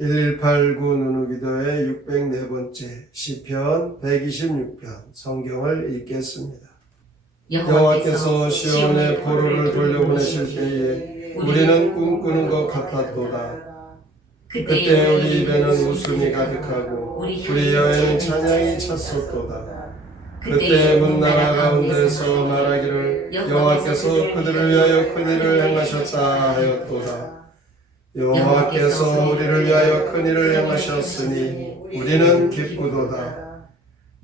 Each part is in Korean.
1189 누누기도의 604번째 시편 126편 성경을 읽겠습니다. 여호와께서 시온의 포로를 돌려보내실 때에 우리는 꿈꾸는 것 같았도다. 그때 우리 입에는 웃음이 가득하고 우리 혀에는 찬양이 찼었도다. 그때 문나라 가운데서 말하기를 여호와께서 그들을 위하여 큰일을 행하셨다 하였도다. 여호와께서 우리를 위하여 큰일을 행하셨으니 우리는 기쁘도다.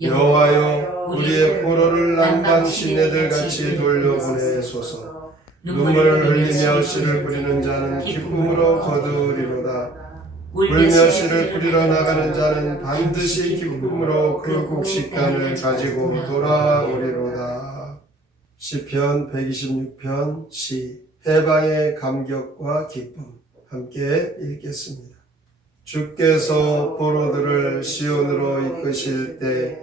여호와여 우리의 포로를 남방 시내들같이 돌려보내소서. 눈물을 흘리며 씨를 뿌리는 자는 기쁨으로 거두리로다. 울며 씨를 뿌리러 나가는 자는 반드시 기쁨으로 그 곡식단을 가지고 돌아오리로다. 시편 126편 시 해방의 감격과 기쁨 함께 읽겠습니다. 주께서 포로들을 시온으로 이끄실 때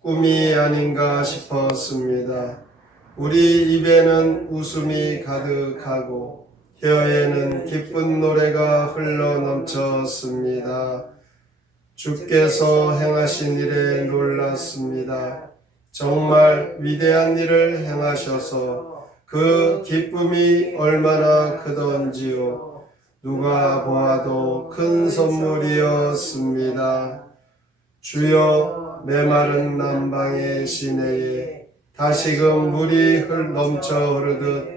꿈이 아닌가 싶었습니다. 우리 입에는 웃음이 가득하고 혀에는 기쁜 노래가 흘러넘쳤습니다. 주께서 행하신 일에 놀랐습니다. 정말 위대한 일을 행하셔서 그 기쁨이 얼마나 크던지요. 누가 보아도 큰 선물이었습니다. 주여 메마른 남방의 시내에 다시금 물이 넘쳐 흐르듯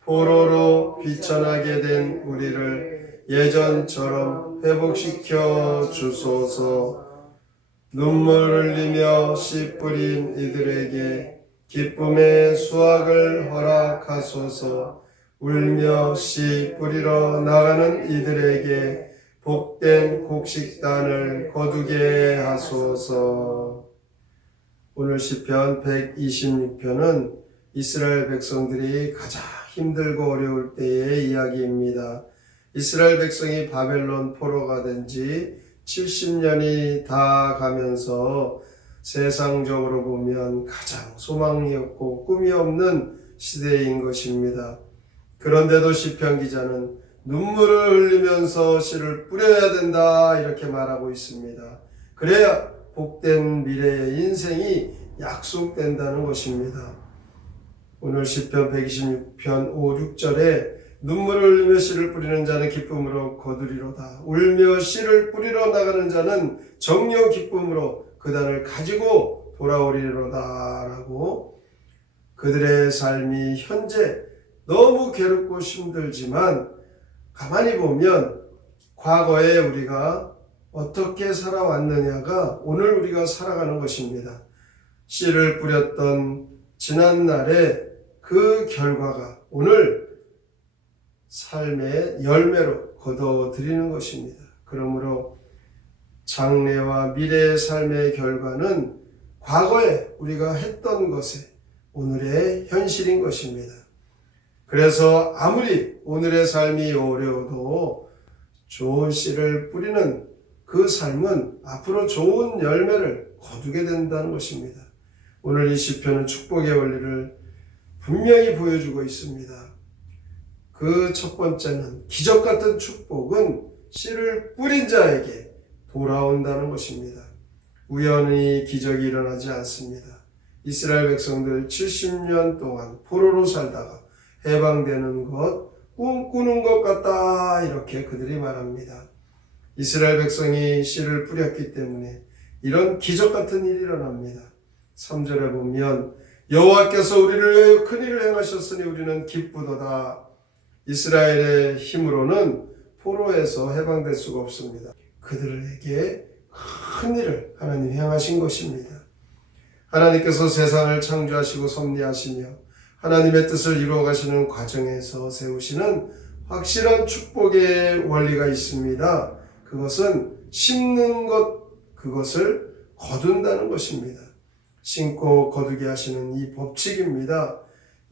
포로로 비천하게 된 우리를 예전처럼 회복시켜 주소서. 눈물 흘리며 씨 뿌린 이들에게 기쁨의 수확을 허락하소서. 울며 씨 뿌리러 나가는 이들에게 복된 곡식단을 거두게 하소서. 오늘 시편 126편은 이스라엘 백성들이 가장 힘들고 어려울 때의 이야기입니다. 이스라엘 백성이 바벨론 포로가 된 지 70년이 다 가면서 세상적으로 보면 가장 소망이 없고 꿈이 없는 시대인 것입니다. 그런데도 시편 기자는 눈물을 흘리면서 씨를 뿌려야 된다 이렇게 말하고 있습니다. 그래야 복된 미래의 인생이 약속된다는 것입니다. 오늘 시편 126편 5, 6절에 눈물을 흘리며 씨를 뿌리는 자는 기쁨으로 거두리로다. 울며 씨를 뿌리러 나가는 자는 정녕 기쁨으로 그 단을 가지고 돌아오리로다 라고 그들의 삶이 현재 너무 괴롭고 힘들지만 가만히 보면 과거에 우리가 어떻게 살아왔느냐가 오늘 우리가 살아가는 것입니다. 씨를 뿌렸던 지난날의 그 결과가 오늘 삶의 열매로 거둬들이는 것입니다. 그러므로 장래와 미래의 삶의 결과는 과거에 우리가 했던 것에 오늘의 현실인 것입니다. 그래서 아무리 오늘의 삶이 어려워도 좋은 씨를 뿌리는 그 삶은 앞으로 좋은 열매를 거두게 된다는 것입니다. 오늘 이 시편은 축복의 원리를 분명히 보여주고 있습니다. 그 첫 번째는 기적 같은 축복은 씨를 뿌린 자에게 돌아온다는 것입니다. 우연히 기적이 일어나지 않습니다. 이스라엘 백성들 70년 동안 포로로 살다가 해방되는 것, 꿈꾸는 것 같다 이렇게 그들이 말합니다. 이스라엘 백성이 씨를 뿌렸기 때문에 이런 기적 같은 일이 일어납니다. 3절에 보면 여호와께서 우리를 위하여 큰일을 행하셨으니 우리는 기쁘도다. 이스라엘의 힘으로는 포로에서 해방될 수가 없습니다. 그들에게 큰일을 하나님 행하신 것입니다. 하나님께서 세상을 창조하시고 섭리하시며 하나님의 뜻을 이루어 가시는 과정에서 세우시는 확실한 축복의 원리가 있습니다. 그것은 심는 것, 그것을 거둔다는 것입니다. 심고 거두게 하시는 이 법칙입니다.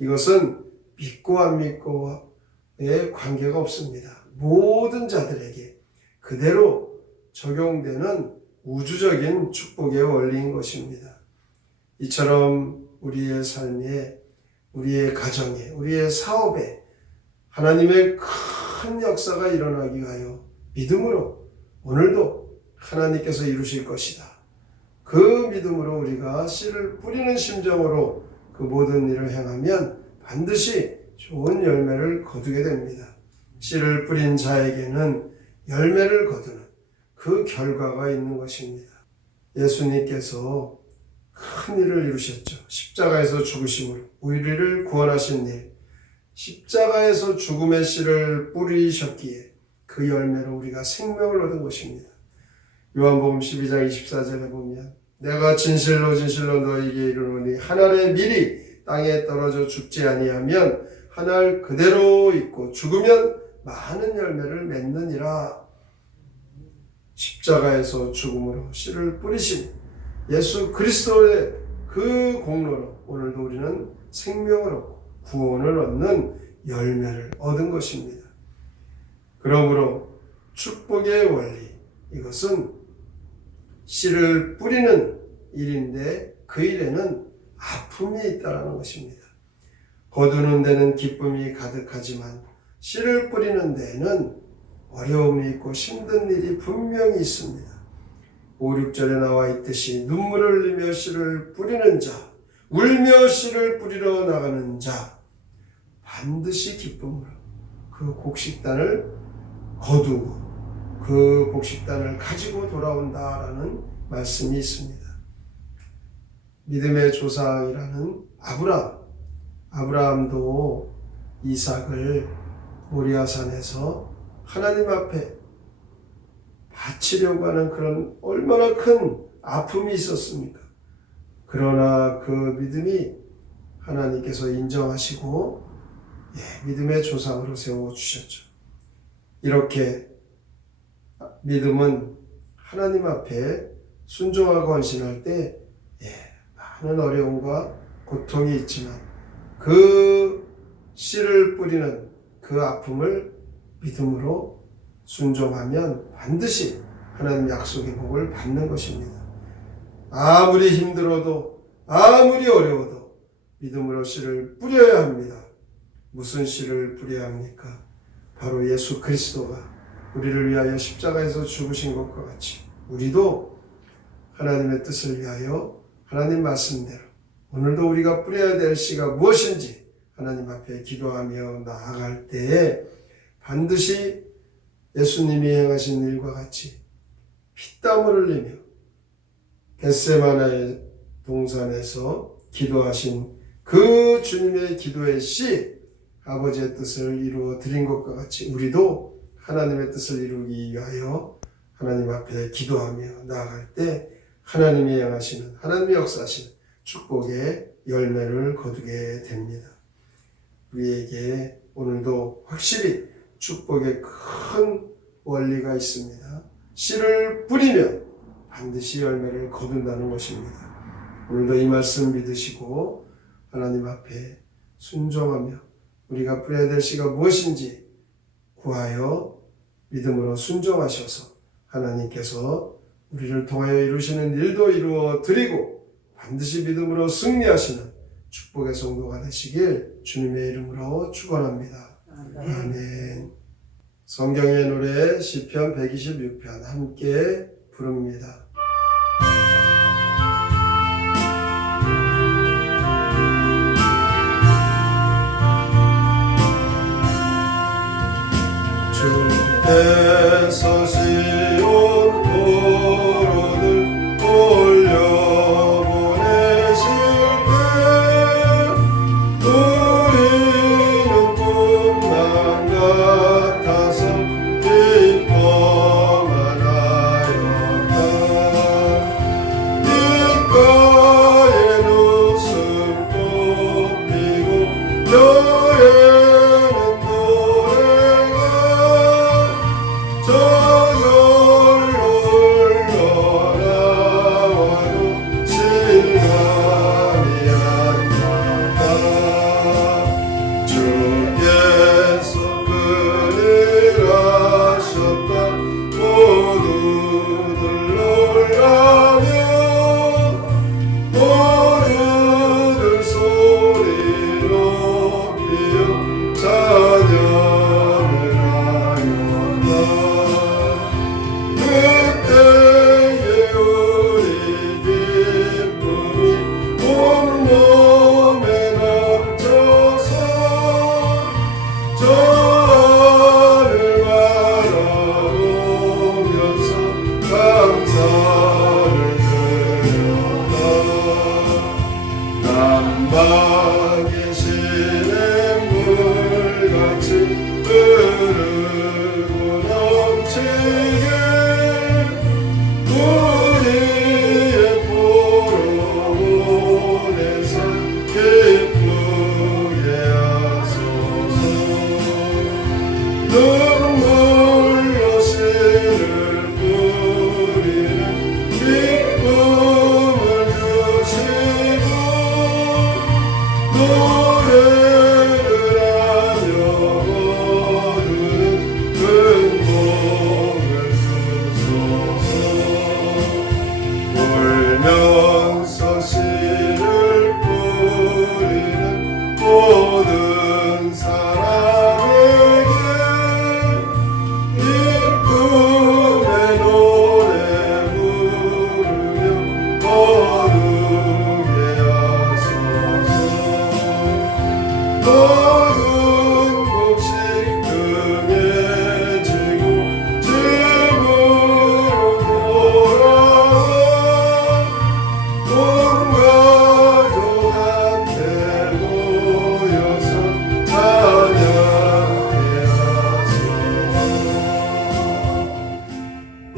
이것은 믿고 안 믿고의 관계가 없습니다. 모든 자들에게 그대로 적용되는 우주적인 축복의 원리인 것입니다. 이처럼 우리의 삶에 우리의 가정에, 우리의 사업에 하나님의 큰 역사가 일어나기 위하여 믿음으로 오늘도 하나님께서 이루실 것이다. 그 믿음으로 우리가 씨를 뿌리는 심정으로 그 모든 일을 행하면 반드시 좋은 열매를 거두게 됩니다. 씨를 뿌린 자에게는 열매를 거두는 그 결과가 있는 것입니다. 예수님께서 큰 일을 이루셨죠. 십자가에서 죽으심으로 우리를 구원하신 일, 십자가에서 죽음의 씨를 뿌리셨기에 그 열매로 우리가 생명을 얻은 것입니다. 요한복음 12장 24절에 보면 내가 진실로 진실로 너희에게 이르노니 한 알의 밀이 땅에 떨어져 죽지 아니하면 한 알 그대로 있고 죽으면 많은 열매를 맺느니라. 십자가에서 죽음으로 씨를 뿌리신 예수 그리스도의 그 공로로 오늘도 우리는 생명을 얻고 구원을 얻는 열매를 얻은 것입니다. 그러므로 축복의 원리, 이것은 씨를 뿌리는 일인데 그 일에는 아픔이 있다는 것입니다. 거두는 데는 기쁨이 가득하지만 씨를 뿌리는 데에는 어려움이 있고 힘든 일이 분명히 있습니다. 5, 6절에 나와 있듯이 눈물을 흘리며 씨를 뿌리는 자, 울며 씨를 뿌리러 나가는 자, 반드시 기쁨으로 그 곡식단을 거두고 그 곡식단을 가지고 돌아온다라는 말씀이 있습니다. 믿음의 조상이라는 아브라함도 이삭을 모리아산에서 하나님 앞에 바치려고 하는 그런 얼마나 큰 아픔이 있었습니까? 그러나 그 믿음이 하나님께서 인정하시고 믿음의 조상으로 세워주셨죠. 이렇게 믿음은 하나님 앞에 순종하고 헌신할 때 많은 어려움과 고통이 있지만 그 씨를 뿌리는 그 아픔을 믿음으로 순종하면 반드시 하나님 약속의 복을 받는 것입니다. 아무리 힘들어도 아무리 어려워도 믿음으로 씨를 뿌려야 합니다. 무슨 씨를 뿌려야 합니까? 바로 예수 그리스도가 우리를 위하여 십자가에서 죽으신 것과 같이 우리도 하나님의 뜻을 위하여 하나님 말씀대로 오늘도 우리가 뿌려야 될 씨가 무엇인지 하나님 앞에 기도하며 나아갈 때에 반드시 예수님이 행하신 일과 같이 피땀을 흘리며 겟세마나의 동산에서 기도하신 그 주님의 기도의 씨, 아버지의 뜻을 이루어 드린 것과 같이 우리도 하나님의 뜻을 이루기 위하여 하나님 앞에 기도하며 나아갈 때 하나님이 행하시는, 하나님이 역사하시는 축복의 열매를 거두게 됩니다. 우리에게 오늘도 확실히 축복의 큰 원리가 있습니다. 씨를 뿌리면 반드시 열매를 거둔다는 것입니다. 오늘도 이 말씀 믿으시고 하나님 앞에 순종하며 우리가 뿌려야 될 씨가 무엇인지 구하여 믿음으로 순종하셔서 하나님께서 우리를 통하여 이루시는 일도 이루어 드리고 반드시 믿음으로 승리하시는 축복의 성도가 되시길 주님의 이름으로 축원합니다. 아멘. 성경의 노래 시편 126편 함께 부릅니다. 주께서 시온 도로를 올려보내실 때 우리는 꿈만 같아서 기뻐만 하였다. 귓가엔 웃음 꽃피고 저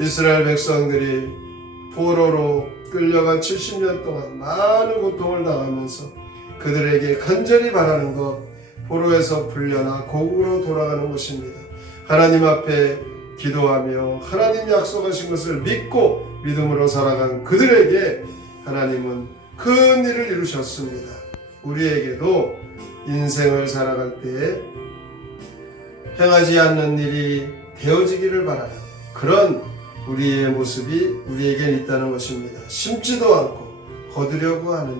이스라엘 백성들이 포로로 끌려가 70년 동안 많은 고통을 당하면서 그들에게 간절히 바라는 것, 포로에서 풀려나 고국으로 돌아가는 것입니다. 하나님 앞에 기도하며 하나님 약속하신 것을 믿고 믿음으로 살아간 그들에게 하나님은 큰 일을 이루셨습니다. 우리에게도 인생을 살아갈 때 행하지 않는 일이 되어지기를 바라는 그런 우리의 모습이 우리에겐 있다는 것입니다. 심지도 않고 거두려고 하는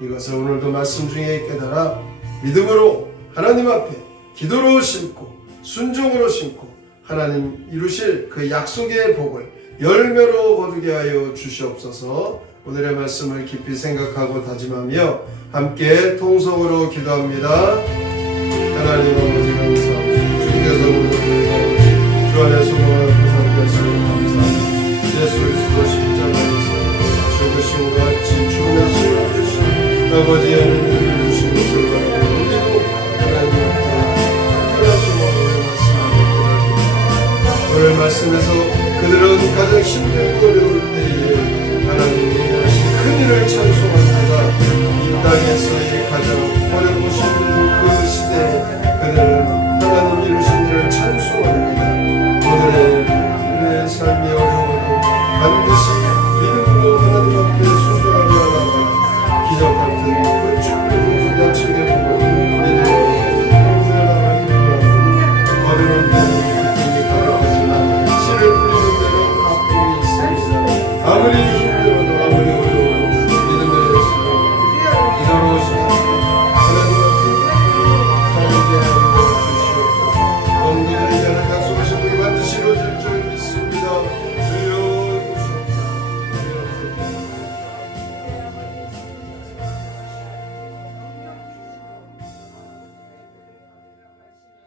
일, 이것을 오늘도 말씀 중에 깨달아 믿음으로 하나님 앞에 기도로 심고 순종으로 심고 하나님 이루실 그 약속의 복을 열매로 거두게 하여 주시옵소서. 오늘의 말씀을 깊이 생각하고 다짐하며 함께 통성으로 기도합니다. 하나님 아버지 감사합니다. 주께서 우리를 주 안에 소망을 보살펴주시니 감사합니다. 예수 그리스도 십자가에서 죽으신 것 같이 죽으며 주신 아버지 하나님을 주신 것을 받고 우리도 하나님 앞에 특별한 소망으로 말씀하고 오늘 말씀에서 그들은 가장 힘들고 어려울 때에 하나님이 하신 큰 일을 찬송합니다. 이 땅에서의 가장 어렵고 힘든 그 시대에 그들은 하나님 이루신 일을 찬송합니다. 오늘의 삶이 어려워도 반드시